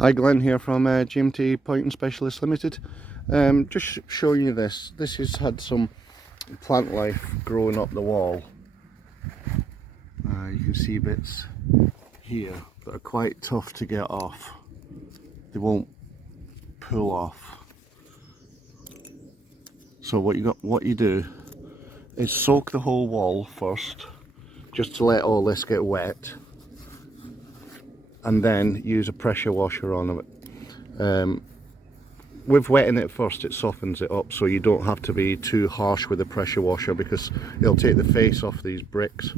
Hi, Glenn here from GMT Pointing Specialist Limited. Just showing you this. This has had some plant life growing up the wall. You can see bits here that are quite tough to get off. They won't pull off. So what you do is soak the whole wall first, just to let all this get wet, and then use a pressure washer on it. With wetting it first, it softens it up, so you don't have to be too harsh with the pressure washer, because it'll take the face off these bricks,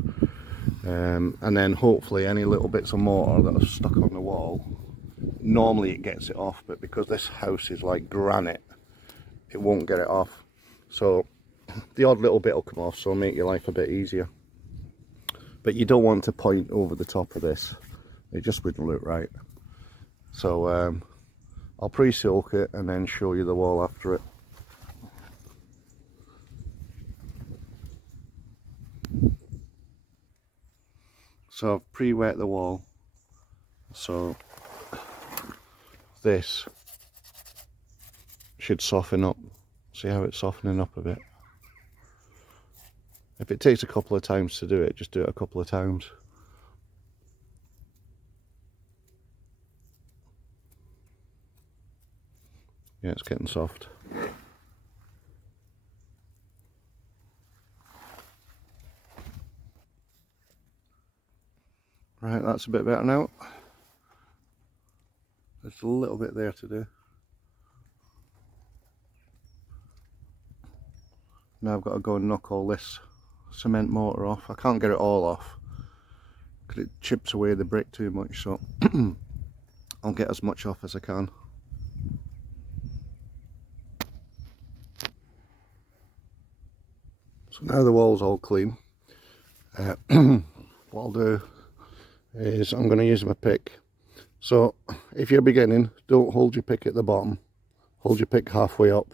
and then hopefully any little bits of mortar that are stuck on the wall, normally it gets it off, but because this house is like granite, it won't get it off. So the odd little bit will come off, so it'll make your life a bit easier. But you don't want to point over the top of this, it just wouldn't look right. So I'll pre-soak it and then show you the wall after it. So I've pre-wet the wall, so this should soften up. See how it's softening up a bit? If it takes a couple of times to do it, just do it a couple of times. Yeah, it's getting soft. Right, that's a bit better now. There's a little bit there to do. Now I've got to go and knock all this cement mortar off. I can't get it all off because it chips away the brick too much, so I'll get as much off as I can. So now the wall's all clean. What I'll do is I'm going to use my pick. So if you're beginning, don't hold your pick at the bottom, hold your pick halfway up,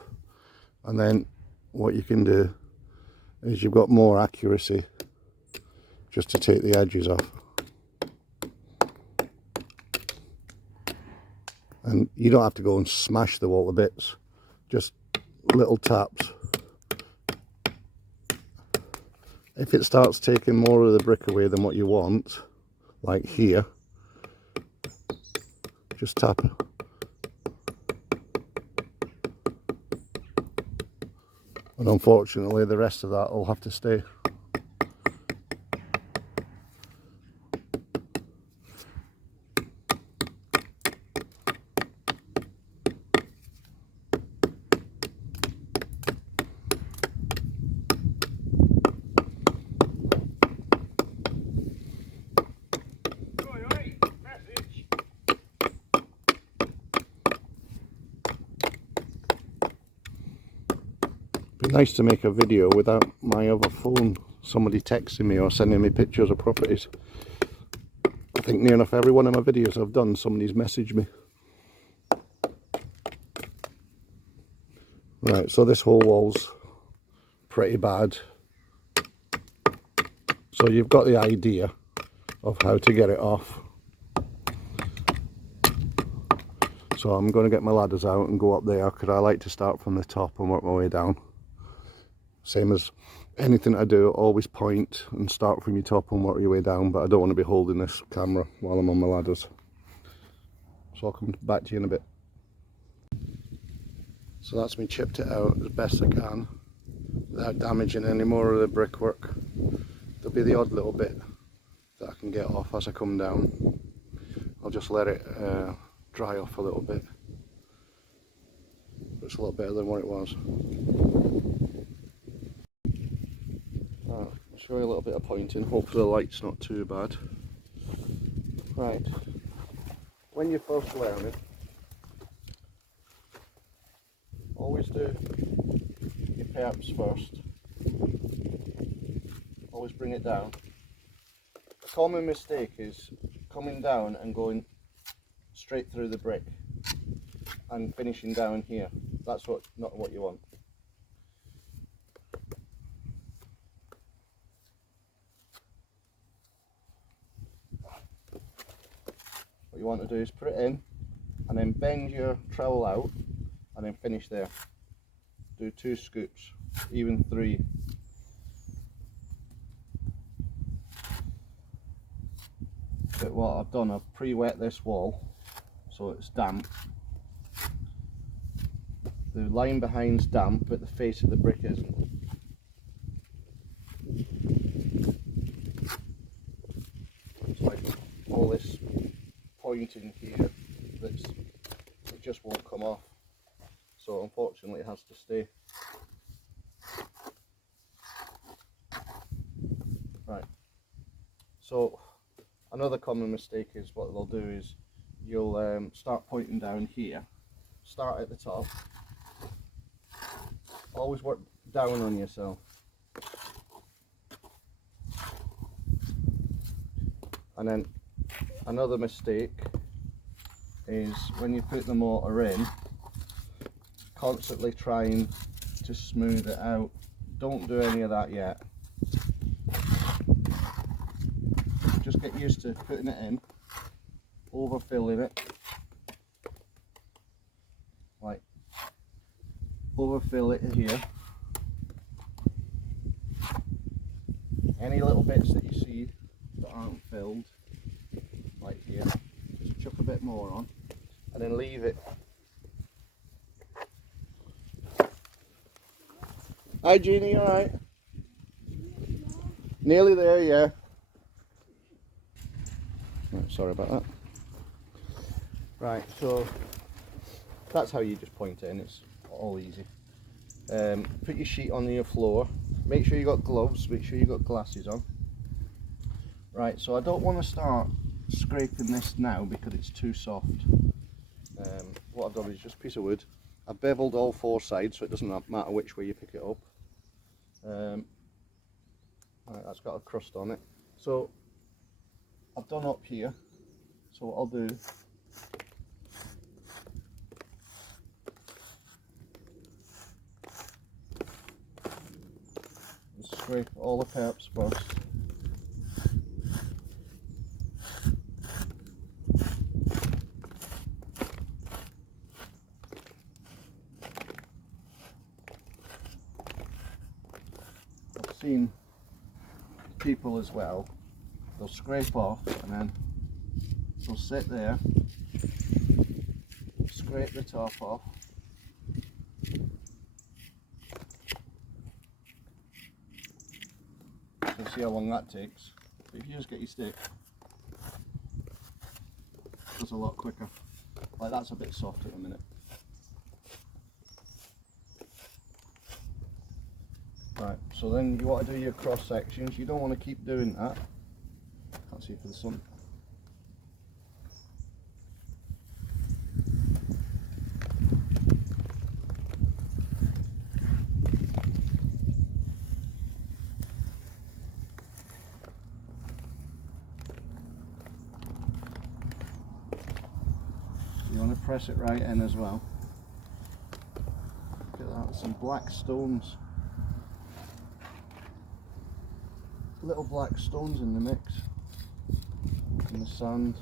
and then what you can do is you've got more accuracy just to take the edges off. And you don't have to go and smash the wall to bits, just little taps. If it starts taking more of the brick away than what you want, like here, just tap. And unfortunately the rest of that will have to stay. Be nice to make a video without my other phone, somebody texting me or sending me pictures of properties. I think near enough every one of my videos I've done, somebody's messaged me. Right, so this whole wall's pretty bad. So you've got the idea of how to get it off. So I'm going to get my ladders out and go up there, because I like to start from the top and work my way down. Same as anything I do, always point and start from your top and work your way down, but I don't want to be holding this camera while I'm on my ladders. So I'll come back to you in a bit. So that's me chipped it out as best I can without damaging any more of the brickwork. There'll be the odd little bit that I can get off as I come down. I'll just let it dry off a little bit. But it's a lot better than what it was. I'll show you a little bit of pointing. Hopefully the light's not too bad. Right, when you're first learning, always do your perps first. Always bring it down. A common mistake is coming down and going straight through the brick and finishing down here. That's not what you want. What you want to do is put it in, and then bend your trowel out and then finish there. Do 2 scoops, even 3. But what I've done, I've pre-wet this wall so it's damp. The line behind's damp, but the face of the brick isn't. It's like all this pointing here it just won't come off. So unfortunately it has to stay. Right. So another common mistake is what they'll do is you'll start pointing down here. Start at the top. Always work down on yourself. And then another mistake is when you put the mortar in, constantly trying to smooth it out. Don't do any of that yet. Just get used to putting it in, overfilling it, like overfill it here. Any little bits that you see that aren't filled, like here, just chuck a bit more on and then leave it. Hi Jeannie, alright? Nearly there, yeah. Right, sorry about that. Right, so that's how you just point it in, it's all easy. Put your sheet on your floor, make sure you got gloves, make sure you got glasses on. Right, so I don't want to start scraping this now because it's too soft. What I've done is just a piece of wood. I've beveled all 4 sides so it doesn't matter which way you pick it up. Right, that's got a crust on it. So I've done up here, so what I'll do is scrape all the perps first. I've seen people as well, they'll scrape off and then they'll sit there, scrape the top off, so see how long that takes. But if you just get your stick, it goes a lot quicker. Like that's a bit soft at the minute. Right, so then you want to do your cross sections. You don't want to keep doing that. Can't see for the sun. You want to press it right in as well. Look at that, there's some black stones. Little black stones in the mix, in the sand.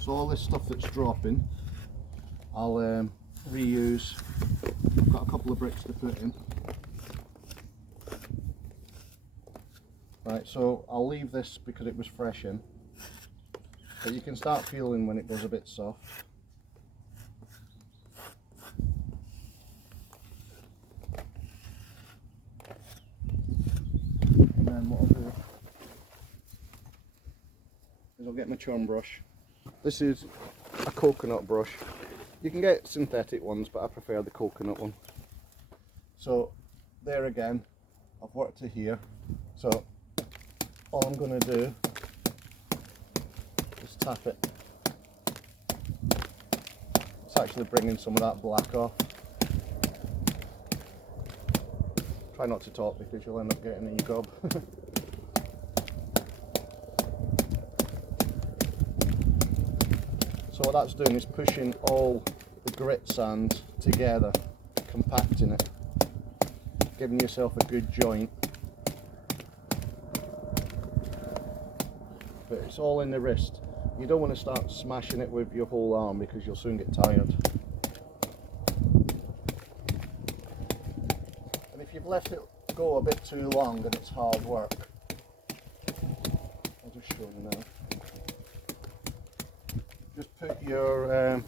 So all this stuff that's dropping, I'll reuse. I've got a couple of bricks to put in. Right, so I'll leave this because it was fresh in. But you can start feeling when it goes a bit soft. And then what I'll do is I'll get my churn brush. This is a coconut brush. You can get synthetic ones, but I prefer the coconut one. So there again, I've worked to here. So all I'm going to do is tap it. It's actually bringing some of that black off. Try not to talk because you'll end up getting a gob. So what that's doing is pushing all the grit sand together, compacting it, giving yourself a good joint. But it's all in the wrist. You don't want to start smashing it with your whole arm because you'll soon get tired. And if you've left it go a bit too long, then it's hard work. I'll just show you now. Just put your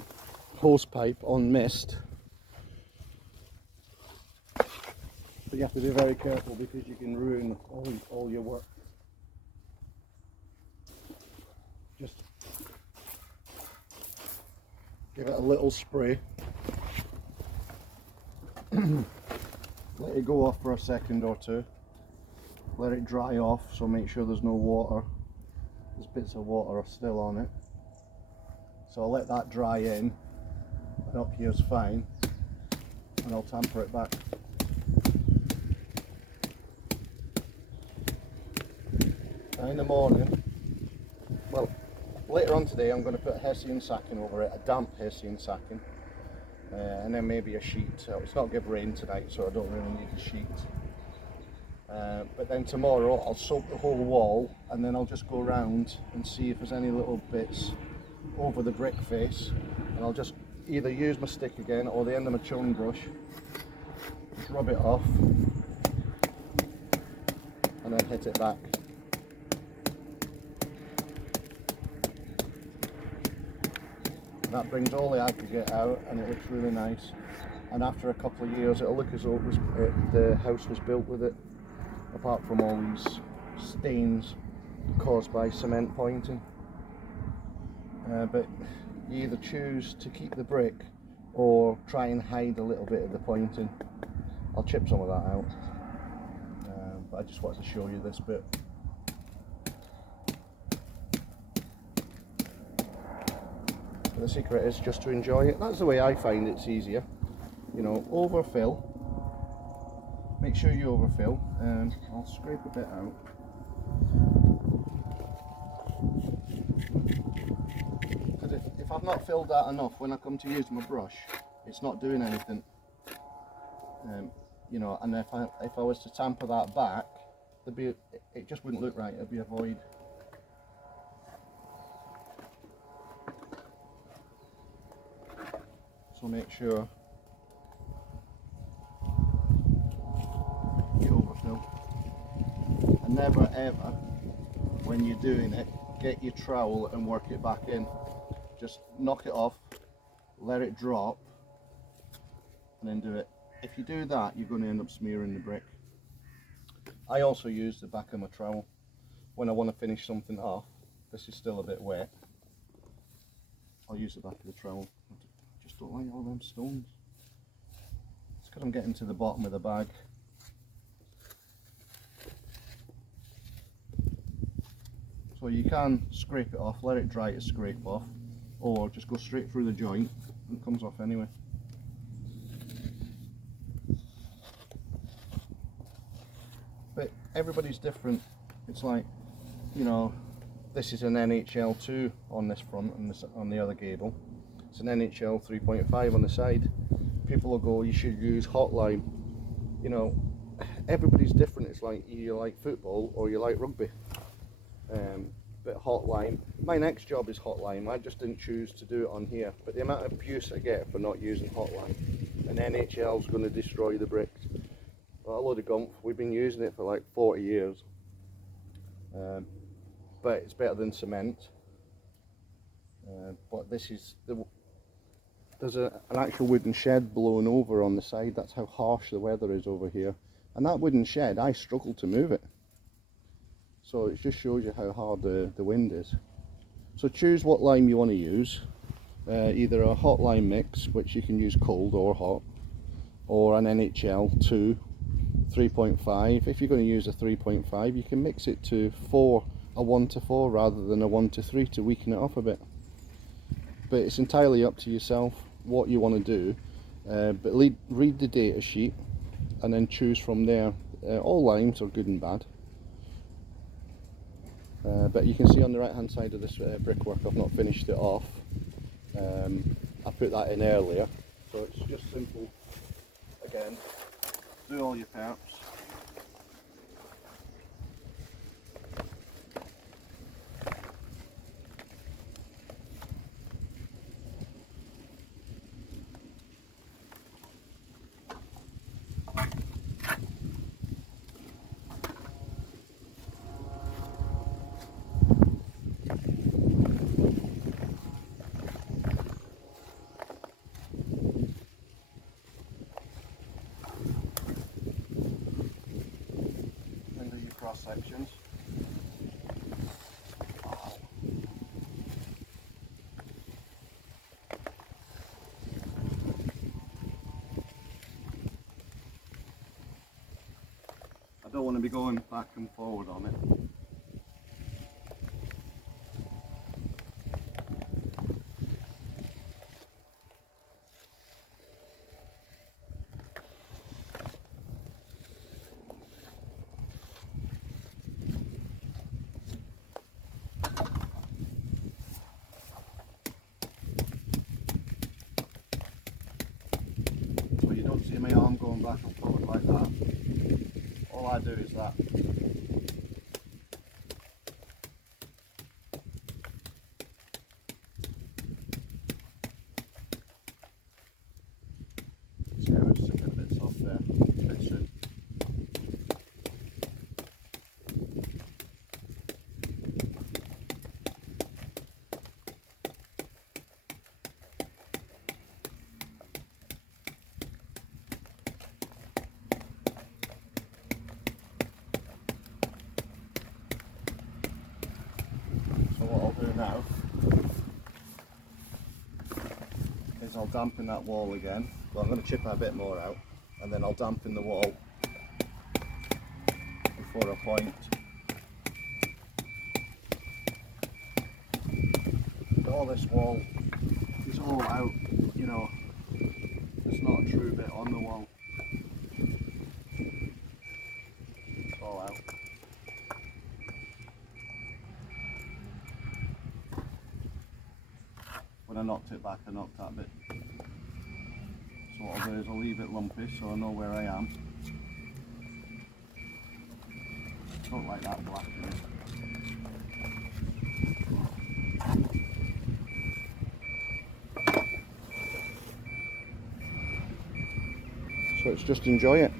hose pipe on mist, but you have to be very careful because you can ruin all your work. Just give it a little spray, let it go off for a second or two, let it dry off, so make sure there's no water. There's bits of water are still on it. So I'll let that dry in, and up here's fine, and I'll tamper it back. Now in the morning, well, later on today I'm going to put Hessian sacking over it, a damp Hessian sacking, and then maybe a sheet. So it's not give rain tonight, so I don't really need a sheet. But then tomorrow I'll soak the whole wall, and then I'll just go around and see if there's any little bits over the brick face, and I'll just either use my stick again or the end of my churning brush, just rub it off and then hit it back. That brings all the aggregate out and it looks really nice, and after a couple of years it'll look as though the house was built with it, apart from all these stains caused by cement pointing. But you either choose to keep the brick or try and hide a little bit of the pointing. I'll chip some of that out, but I just wanted to show you this bit. But the secret is just to enjoy it. That's the way I find it's easier. You know, overfill. Make sure you overfill. I'll scrape a bit out. If I've not filled that enough, when I come to use my brush, it's not doing anything. You know, and if I was to tamper that back, it just wouldn't look right. It'd be a void. So make sure you overfill, and never ever, when you're doing it, get your trowel and work it back in. Just knock it off, let it drop, and then do it. If you do that, you're going to end up smearing the brick. I also use the back of my trowel when I want to finish something off. This is still a bit wet. I'll use the back of the trowel. I just don't like all them stones. It's because I'm getting to the bottom of the bag. So you can scrape it off, let it dry to scrape off, or just go straight through the joint and it comes off anyway. But everybody's different. It's like, you know, this is an NHL 2 on this front and this on the other gable. It's an NHL 3.5 on the side. People will go, you should use hot lime. You know, everybody's different. It's like you like football or you like rugby. But hot lime, my next job is hot lime. I just didn't choose to do it on here, but the amount of abuse I get for not using hot lime, and NHL is going to destroy the bricks. Well, a load of gumph. We've been using it for like 40 years, but it's better than cement. But this is there's an actual wooden shed blown over on the side. That's how harsh the weather is over here, and that wooden shed, I struggle to move it. So it just shows you how hard the wind is. So choose what lime you want to use, either a hot lime mix, which you can use cold or hot, or an NHL 2 3.5. If you're going to use a 3.5, you can mix it to a 1 to 4 rather than a 1 to 3 to weaken it off a bit. But it's entirely up to yourself what you want to do. But read the data sheet, and then choose from there. All limes are good and bad. But you can see on the right hand side of this brickwork I've not finished it off. I put that in earlier, so it's just simple. Again, do all your parts. Cross sections. I don't want to be going back and forward on it. So you don't see my arm going back and forward like that. All I do is that. See how it's a bit soft there. A bit soon. So what I'll do now is I'll dampen that wall again. Well, I'm going to chip a bit more out, and then I'll dampen the wall before I point. All this wall is all out, you know, it's not a true bit on the wall. It's all out. When I knocked it back, I knocked that bit. So what I'll do is I'll leave it lumpy so I know where I am. Don't like that black in it. So let's just enjoy it.